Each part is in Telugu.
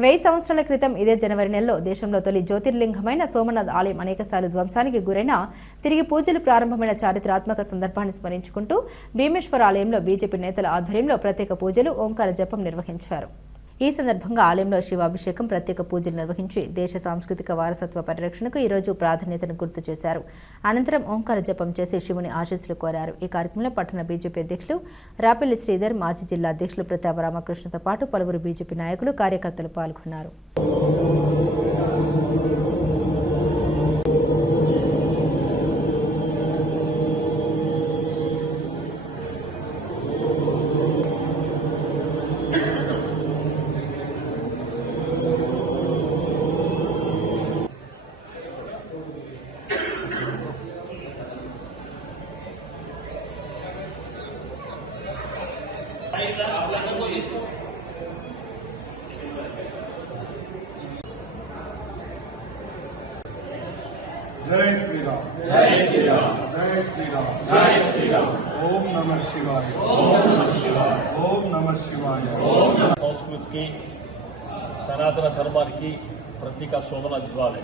1000 సంవత్సరాల క్రితం ఇదే జనవరి నెలలో దేశంలో తొలి జ్యోతిర్లింగమైన సోమనాథ్ ఆలయం అనేకసార్లు ధ్వంసానికి గురైన తిరిగి పూజలు ప్రారంభమైన చారిత్రాత్మక సందర్భాన్ని స్మరించుకుంటూ భీమేశ్వర ఆలయంలో బీజేపీ నేతల ఆధ్వర్యంలో ప్రత్యేక పూజలు ఓంకార జపం నిర్వహించారు. ఈ సందర్భంగా ఆలయంలో శివాభిషేకం, ప్రత్యేక పూజలు నిర్వహించి దేశ సాంస్కృతిక వారసత్వ పరిరక్షణకు ఈరోజు ప్రాధాన్యతను గుర్తు చేశారు. అనంతరం ఓంకార జపం చేసి శివుని ఆశీస్సులు కోరారు. ఈ కార్యక్రమంలో పట్టణ బీజేపీ అధ్యక్షులు రాపెల్లి శ్రీధర్, మాజీ జిల్లా అధ్యక్షులు ప్రతాప రామకృష్ణతో పాటు పలువురు బీజేపీ నాయకులు, కార్యకర్తలు పాల్గొన్నారు. जय श्री राम, जय श्री राम, जय श्री राम, जय श्री राम. ओम नमः शिवाय, ओम नमः शिवाय, ओम नमः शिवाय. ओम नमः. संस्कृत की सनातन धर्मा की प्रतीक सोमनाथ देवालय,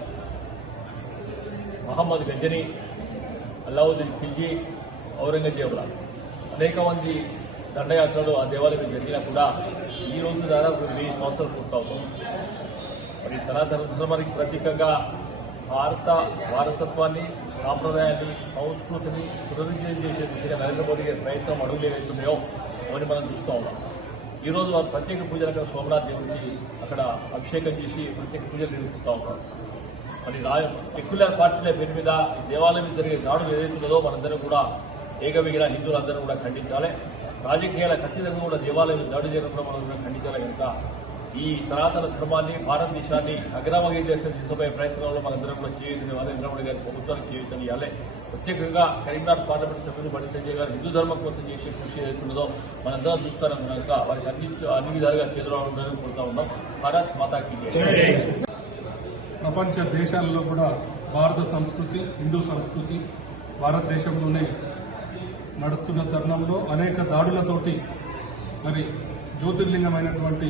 मोहम्मद गजनी, अल्लाउद्दीन खिल्जी, औरंगजेबुల అనేక మంది దండయాత్రలు ఆ దేవాలయం జరిగినా కూడా ఈ రోజు దాదాపు 1000 సంవత్సరాలు పూర్తవుతుంది. మరి సనాతన ధర్మానికి ప్రతీకగా భారత వారసత్వాన్ని, సాంప్రదాయాన్ని, సంస్కృతిని పునరుజ్జీవం చేసే దిశగా నరేంద్ర మోదీ గారి ప్రయత్నం అడుగులు ఏవైతున్నాయో అవన్నీ మనం చూస్తూ ఉన్నాం. ఈరోజు వారు ప్రత్యేక పూజలు అక్కడ సోమనాథ్ దేవుడికి అక్కడ అభిషేకం చేసి ప్రత్యేక పూజలు నిర్వహిస్తూ ఉన్నారు. మరి సెక్యులర్ పార్టీల పేరు మీద ఈ దేవాలయం మీద జరిగే దాడులు ఏదైతుందో మనందరం కూడా ఏకమిగిన హిందువులందరూ కూడా ఖండించాలి. రాజకీయాల ఖచ్చితంగా కూడా దేవాలయం దాడి చేయడం కూడా మనం ఖండించాలి. కనుక ఈ సనాతన ధర్మాన్ని, భారతదేశాన్ని అగ్రమగీ దేశం తీసుకుపోయే ప్రయత్నంలో మనందరం కూడా చేయాల్సిన నరేంద్ర మోడీ గారి ప్రభుత్వానికి జీవితం ఇవ్వాలి. ప్రత్యేకంగా కరీంనగర్ పార్లమెంట్ సభ్యులు బండి సంజయ్ గారు హిందూ ధర్మం కోసం చేసే కృషి ఏదైతుందో మనందరం చూస్తారని కనుక వారికి అన్ని విధాలుగా చేతులు ఉండాలని కోరుతా ఉన్నాం. భారత్ మాతాకి జై. ప్రపంచ దేశాలలో కూడా భారత సంస్కృతి, హిందూ సంస్కృతి భారతదేశంలోనే నడుస్తున్న తరుణంలో అనేక దాడులతోటి మరి జ్యోతిర్లింగమైనటువంటి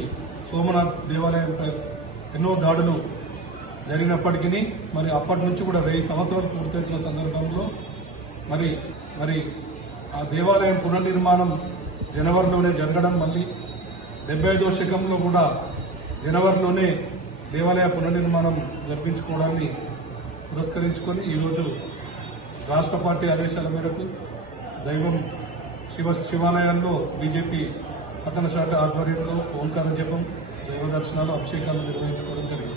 సోమనాథ్ దేవాలయంపై ఎన్నో దాడులు జరిగినప్పటికీ మరి అప్పటి నుంచి కూడా 1000 సంవత్సరాలు పూర్తవుతున్న సందర్భంలో మరి ఆ దేవాలయం పునర్నిర్మాణం జనవరిలోనే జరగడం, మళ్ళీ 75వ శకంలో కూడా జనవరిలోనే దేవాలయ పునర్నిర్మాణం జరిపించుకోవడాన్ని పురస్కరించుకొని ఈరోజు రాష్ట్ర పార్టీ ఆదేశాల మేరకు దైవం శివాలయాల్లో బీజేపీ పట్టణ శాఖ ఆధ్వర్యంలో ఓంకార జపం, దైవ దర్శనాలు, అభిషేకాలు నిర్వహించుకోవడం జరిగింది.